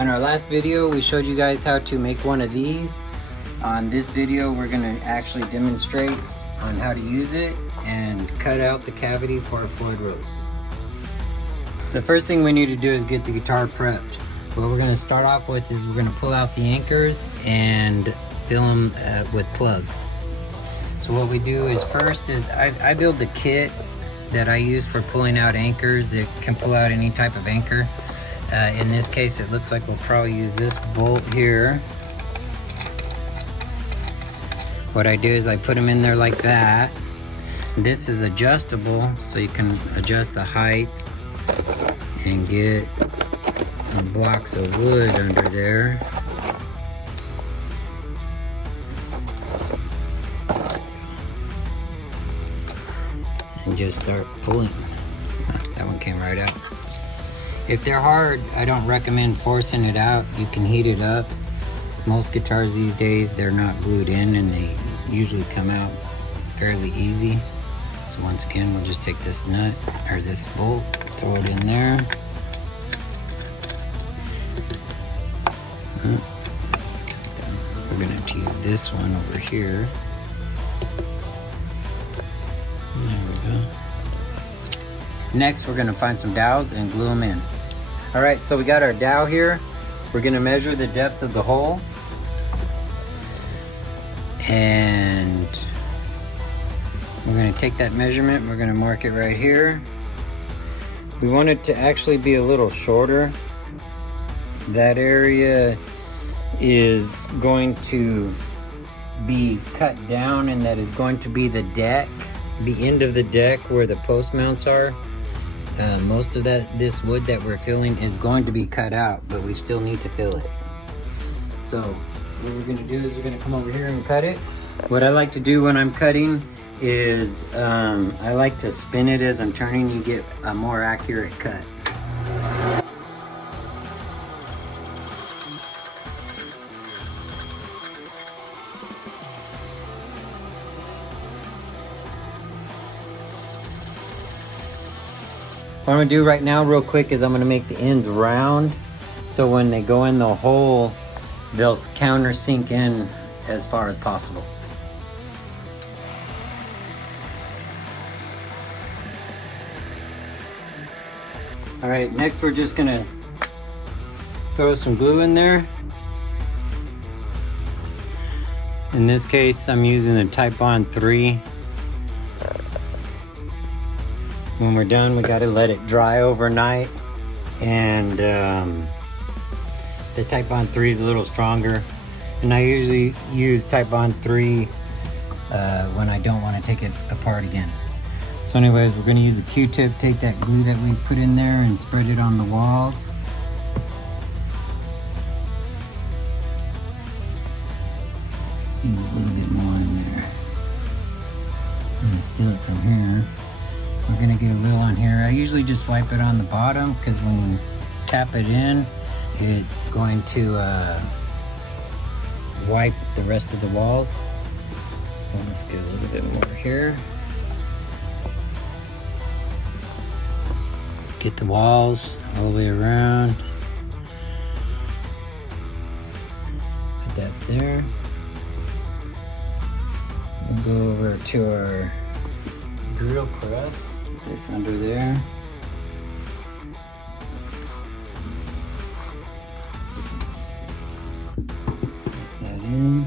In our last video, we showed you guys how to make one of these. On this video, we're gonna actually demonstrate on how to use it and cut out the cavity for our Floyd Rose. The first thing we need to do is get the guitar prepped. What we're gonna start off with is we're gonna pull out the anchors and fill them with plugs. So what we do is first is I build the kit that I use for pulling out anchors. It can pull out any type of anchor. In this case, it looks like we'll probably use this bolt here. What I do is I put them in there like that. This is adjustable, so you can adjust the height and get some blocks of wood under there. And just start pulling. That one came right out. If they're hard, I don't recommend forcing it out. You can heat it up. Most guitars these days, they're not glued in and they usually come out fairly easy. So once again, we'll just take this nut or this bolt, throw it in there. We're gonna have to use this one over here. There we go. Next, we're gonna find some dowels and glue them in. All right, so we got our dowel here. We're gonna measure the depth of the hole. And we're gonna take that measurement, we're gonna mark it right here. We want it to actually be a little shorter. That area is going to be cut down, and that is going to be the deck, the end of the deck where the post mounts are. Most of this wood that we're filling is going to be cut out, but we still need to fill it. So what we're gonna do is we're gonna come over here and cut it. What I like to do when I'm cutting is I like to spin it as I'm turning. You get a more accurate cut. What I'm gonna do right now real quick is I'm gonna make the ends round, so when they go in the hole, they'll countersink in as far as possible. All right, next we're just gonna throw some glue in there. In this case, I'm using the Type-On 3. When we're done, we gotta let it dry overnight. And the Type-On 3 is a little stronger. And I usually use Type-On 3 when I don't want to take it apart again. So anyways, we're gonna use a Q-tip, take that glue that we put in there and spread it on the walls. Use a little bit more in there. I'm gonna steal it from here. We're gonna get a little on here. I usually just wipe it on the bottom because when we tap it in, it's going to wipe the rest of the walls. So let's get a little bit more here. Get the walls all the way around. Put that there. We'll go over to our drill press. Put this under there. Press that in.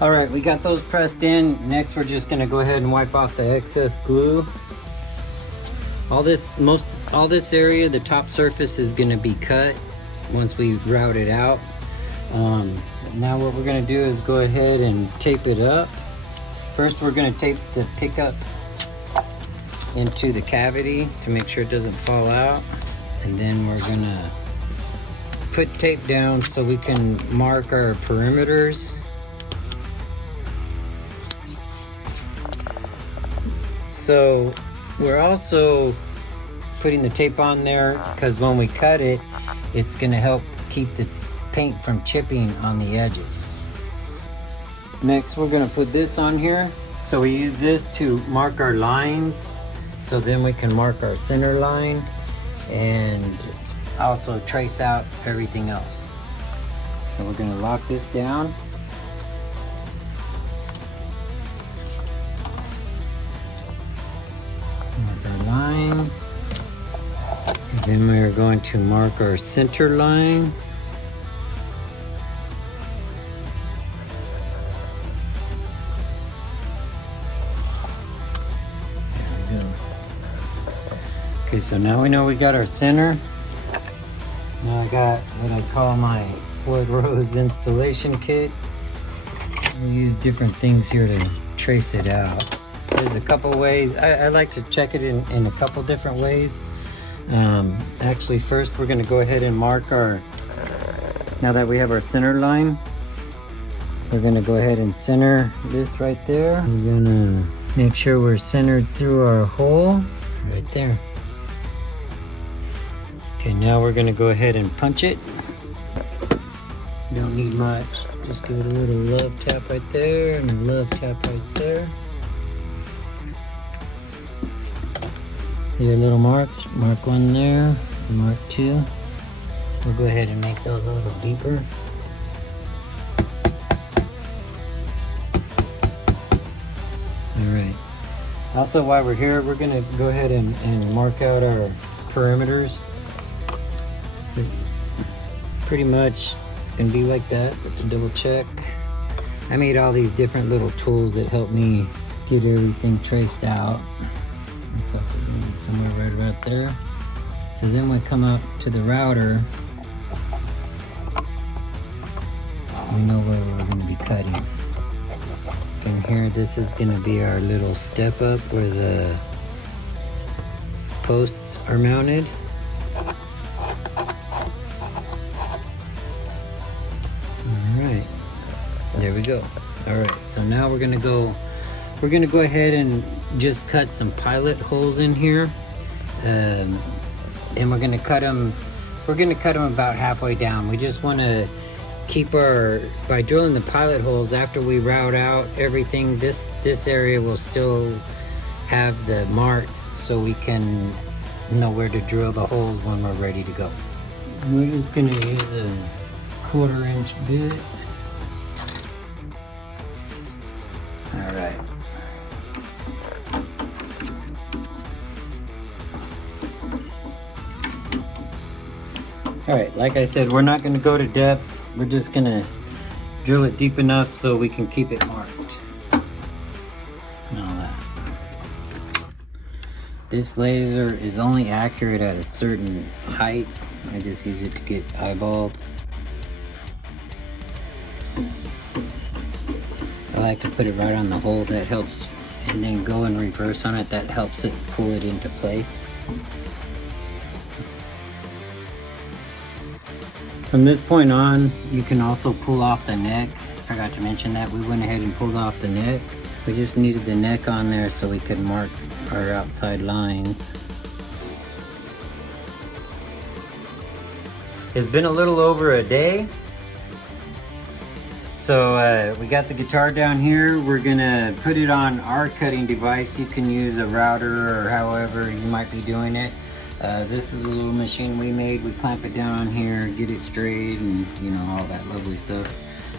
All right, we got those pressed in. Next, we're just gonna go ahead and wipe off the excess glue. All this area, the top surface is gonna be cut once we route it out. Now what we're gonna do is go ahead and tape it up. First, we're gonna tape the pickup into the cavity to make sure it doesn't fall out. And then we're gonna put tape down so we can mark our perimeters. So we're also putting the tape on there because when we cut it, it's going to help keep the paint from chipping on the edges. Next, we're gonna put this on here. So we use this to mark our lines. So then we can mark our center line and also trace out everything else. So we're gonna lock this down. Mark our lines. And then we're going to mark our center lines. Okay, so now we know we got our center. Now I got what I call my Floyd Rose installation kit. We'll use different things here to trace it out. There's a couple ways. I like to check it in a couple different ways. Actually, first we're gonna go ahead and mark our, now that we have our center line, we're gonna go ahead and center this right there. We're gonna make sure we're centered through our hole right there. Okay, now we're gonna go ahead and punch it. Don't need much. Just give it a little love tap right there and a love tap right there. See your little marks? Mark one there, mark two. We'll go ahead and make those a little deeper. All right. Also, while we're here, we're gonna go ahead and mark out our perimeters. Pretty much it's gonna be like that, but to double check, I made all these different little tools that help me get everything traced out. Looks like we're gonna be somewhere right about there. So then we come up to the router, we know where we're gonna be cutting. And here, this is gonna be our little step up where the posts are mounted. There we go. All right, so now we're gonna go ahead and just cut some pilot holes in here, and we're gonna cut them about halfway down. We just want to keep by drilling the pilot holes after we route out everything, this area will still have the marks, so we can know where to drill the holes when we're ready to go. We're just gonna use a 1/4 inch bit. All right. All right, like I said, we're not gonna go to depth. We're just gonna drill it deep enough so we can keep it marked. And all that. This laser is only accurate at a certain height. I just use it to get eyeballed. I like to put it right on the hole, that helps, and then go in reverse on it, that helps it pull it into place. From this point on, you can also pull off the neck. I forgot to mention that. We went ahead and pulled off the neck. We just needed the neck on there so we could mark our outside lines. It's been a little over a day. So we got the guitar down here. We're gonna put it on our cutting device. You can use a router or however you might be doing it. This is a little machine we made. We clamp it down on here, get it straight, and you know, all that lovely stuff.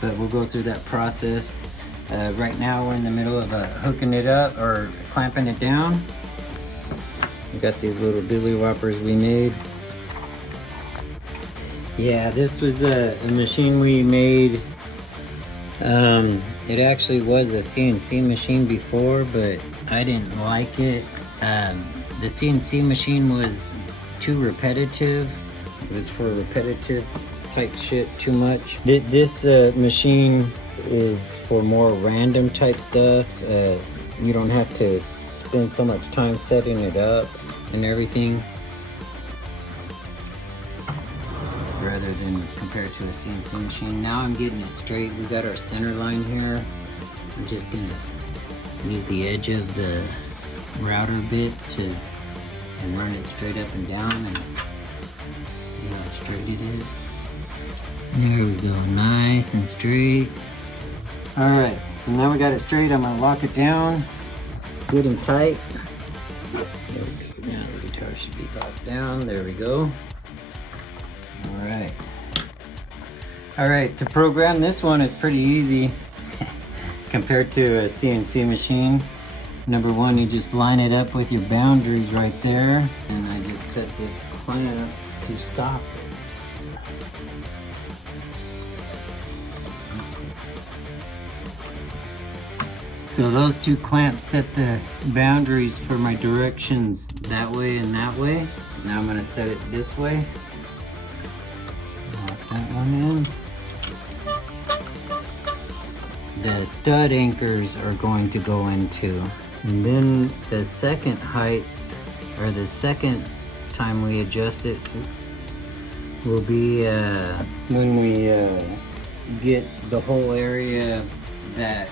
But we'll go through that process. Right now we're in the middle of hooking it up or clamping it down. We got these little dilly whoppers we made. Yeah, this was a machine we made. It actually was a CNC machine before, but I didn't like it. The CNC machine was too repetitive. It was for repetitive type shit too much. This machine is for more random type stuff. You don't have to spend so much time setting it up and everything, rather than compared to a CNC machine. Now I'm getting it straight. We got our center line here. I'm just gonna use the edge of the router bit to run it straight up and down and see how straight it is. There we go, nice and straight. All right, so now we got it straight. I'm gonna lock it down, good and tight. Okay, now the guitar should be locked down. There we go. All right. All right, to program this one, it's pretty easy compared to a CNC machine. Number one, you just line it up with your boundaries right there. And I just set this clamp to stop it. So those two clamps set the boundaries for my directions that way and that way. Now I'm gonna set it this way. Lock that one in. The stud anchors are going to go into. And then the second height, or the second time we adjust it, will be when we get the whole area that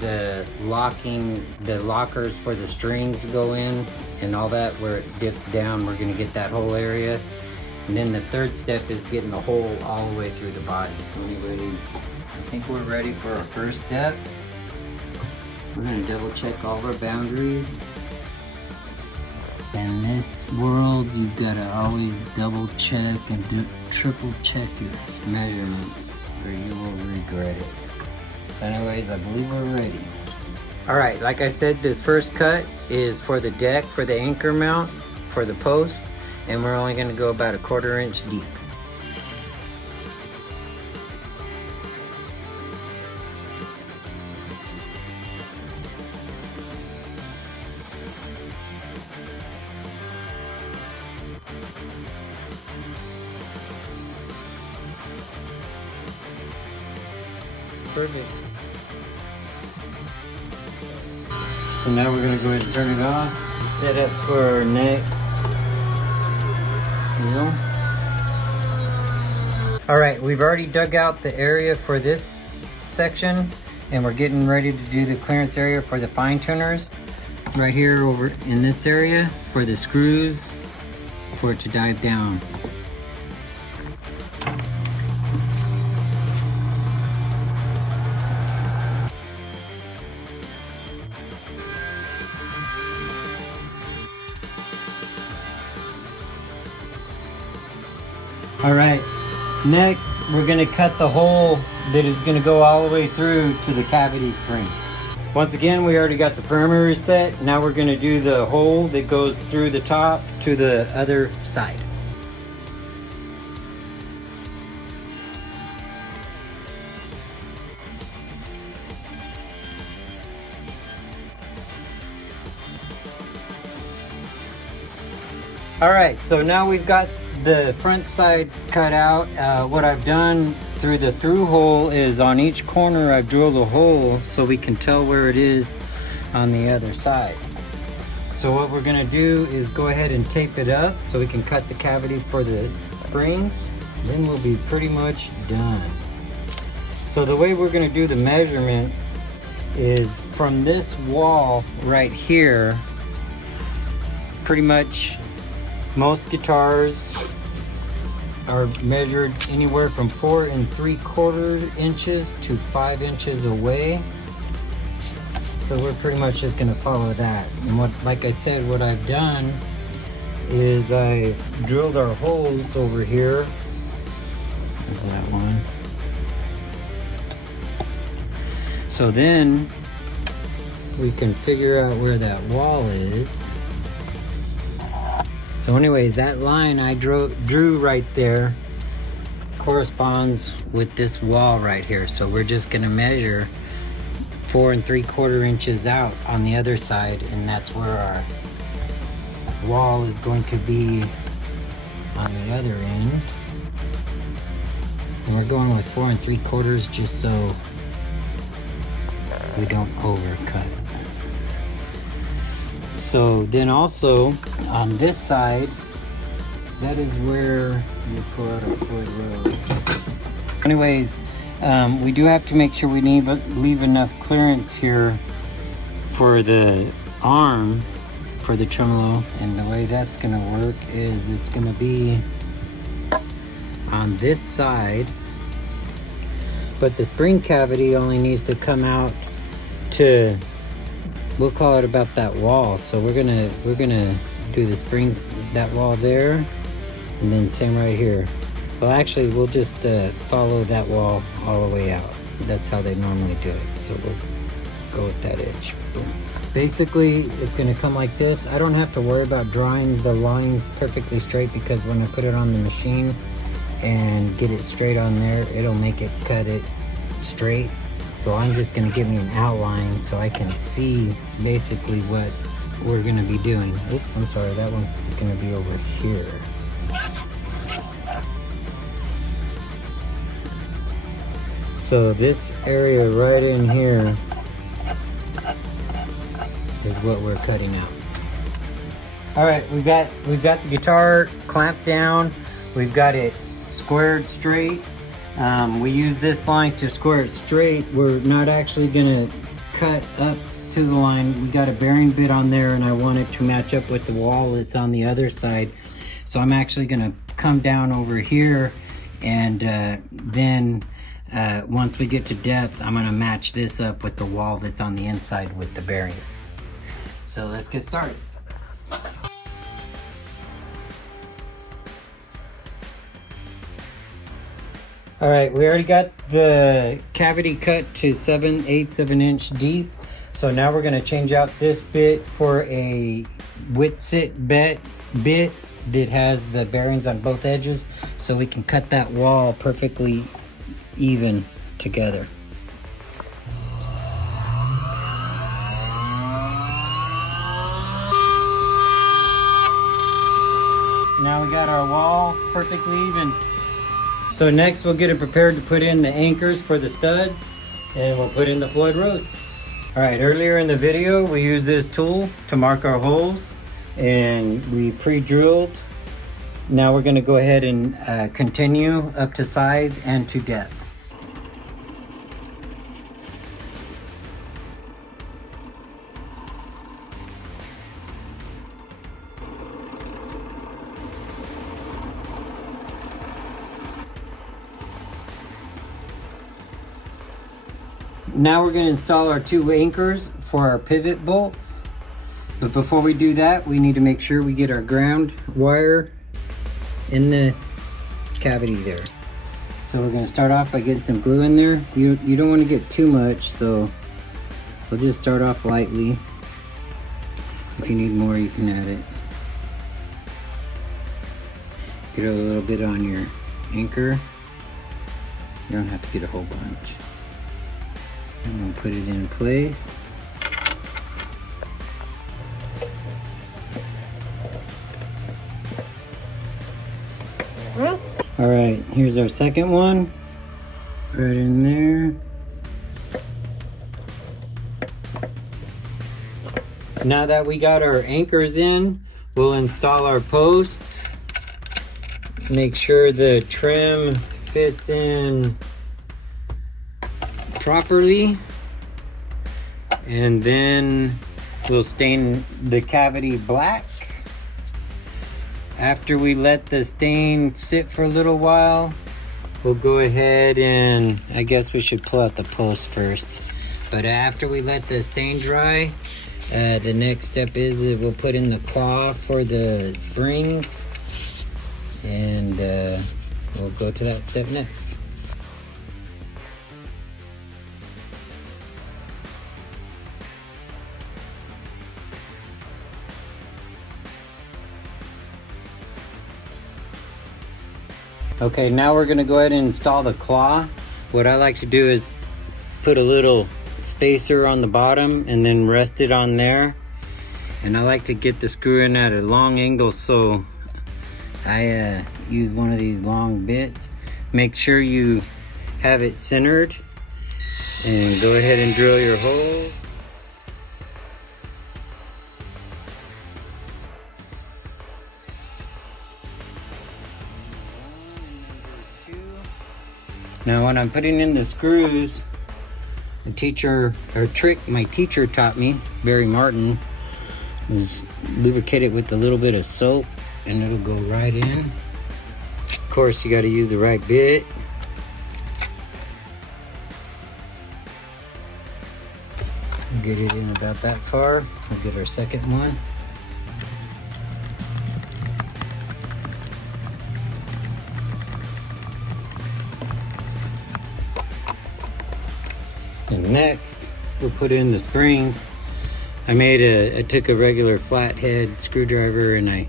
the lockers for the strings go in and all that, where it dips down. We're gonna get that whole area. And then the third step is getting the hole all the way through the body. So anyways, I think we're ready for our first step. We're gonna double check all our boundaries. In this world, you've gotta always double check and triple check your measurements, or you will regret it. So anyways, I believe we're ready. All right, like I said, this first cut is for the deck, for the anchor mounts, for the posts, and we're only gonna go about 1/4 inch deep. Perfect. So now we're going to go ahead and turn it off and set up for our next wheel. Alright, we've already dug out the area for this section, and we're getting ready to do the clearance area for the fine tuners. Right here over in this area for the screws for it to dive down. All right, next we're gonna cut the hole that is gonna go all the way through to the cavity spring. Once again, we already got the perimeter set. Now we're gonna do the hole that goes through the top to the other side. All right, so now we've got the front side cut out. What I've done through the through hole is on each corner I've drilled a hole so we can tell where it is on the other side. So what we're gonna do is go ahead and tape it up so we can cut the cavity for the springs. Then we'll be pretty much done. So the way we're gonna do the measurement is from this wall right here. Pretty much most guitars are measured anywhere from 4 3/4 inches to 5 inches away. So we're pretty much just gonna follow that. And what, like I said, what I've done is I've drilled our holes over here. There's that one. So then we can figure out where that wall is. So anyways, that line I drew right there corresponds with this wall right here. So we're just gonna measure 4 3/4 inches out on the other side, and that's where our wall is going to be on the other end. And we're going with 4 3/4 just so we don't overcut. So then also on this side, that is where, let me pull out our Floyd Rose. Anyways, we do have to make sure we leave enough clearance here for the arm for the tremolo. And the way that's gonna work is it's gonna be on this side, but the spring cavity only needs to come out to, we'll call it about that wall. So we're gonna do the spring, that wall there, and then same right here. Well, actually, we'll just follow that wall all the way out. That's how they normally do it. So we'll go with that edge. Boom. Basically, it's gonna come like this. I don't have to worry about drawing the lines perfectly straight, because when I put it on the machine and get it straight on there, it'll make it cut it straight. So I'm just gonna give me an outline so I can see basically what we're gonna be doing. Oops, I'm sorry, that one's gonna be over here. So this area right in here is what we're cutting out. All right, we've got the guitar clamped down. We've got it squared straight. We use this line to square it straight. We're not actually gonna cut up to the line. We got a bearing bit on there, and I want it to match up with the wall that's on the other side. So I'm actually gonna come down over here, and then once we get to depth, I'm gonna match this up with the wall that's on the inside with the bearing. So let's get started. All right, we already got the cavity cut to 7/8 of an inch deep. So now we're gonna change out this bit for a Witsit bit that has the bearings on both edges, so we can cut that wall perfectly even together. Now we got our wall perfectly even. So next we'll get it prepared to put in the anchors for the studs, and we'll put in the Floyd Rose. All right, earlier in the video we used this tool to mark our holes, and we pre-drilled. Now we're gonna go ahead and continue up to size and to depth. Now we're going to install our 2 anchors for our pivot bolts. But before we do that, we need to make sure we get our ground wire in the cavity there. So we're going to start off by getting some glue in there. You don't want to get too much, so we'll just start off lightly. If you need more, you can add it. Get a little bit on your anchor. You don't have to get a whole bunch. And we'll put it in place. All right, here's our second one. Right in there. Now that we got our anchors in, we'll install our posts. Make sure the trim fits in properly, and then we'll stain the cavity black. After we let the stain sit for a little while, we'll go ahead and, I guess we should pull out the post first, but after we let the stain dry, the next step is that we'll put in the claw for the springs, and we'll go to that step next. Okay, now we're gonna go ahead and install the claw. What I like to do is put a little spacer on the bottom and then rest it on there. And I like to get the screw in at a long angle, so I use one of these long bits. Make sure you have it centered, and go ahead and drill your hole. Now when I'm putting in the screws, my teacher taught me, Barry Martin, is lubricate it with a little bit of soap, and it'll go right in. Of course, you got to use the right bit. We'll get it in about that far. We'll get our second one. And next, we'll put in the springs. I took a regular flathead screwdriver and I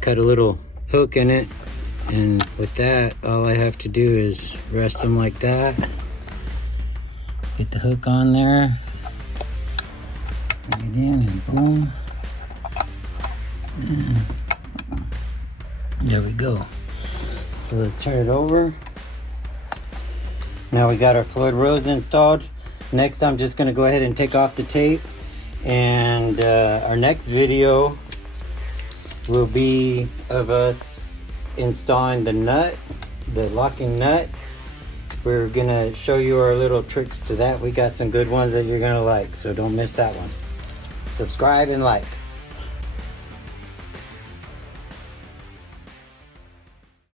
cut a little hook in it. And with that, all I have to do is rest them like that. Get the hook on there. Bring it in and boom. And there we go. So let's turn it over. Now we got our Floyd Rose installed. Next, I'm just gonna go ahead and take off the tape. And our next video will be of us installing the nut, the locking nut. We're gonna show you our little tricks to that. We got some good ones that you're gonna like, so don't miss that one. Subscribe and like.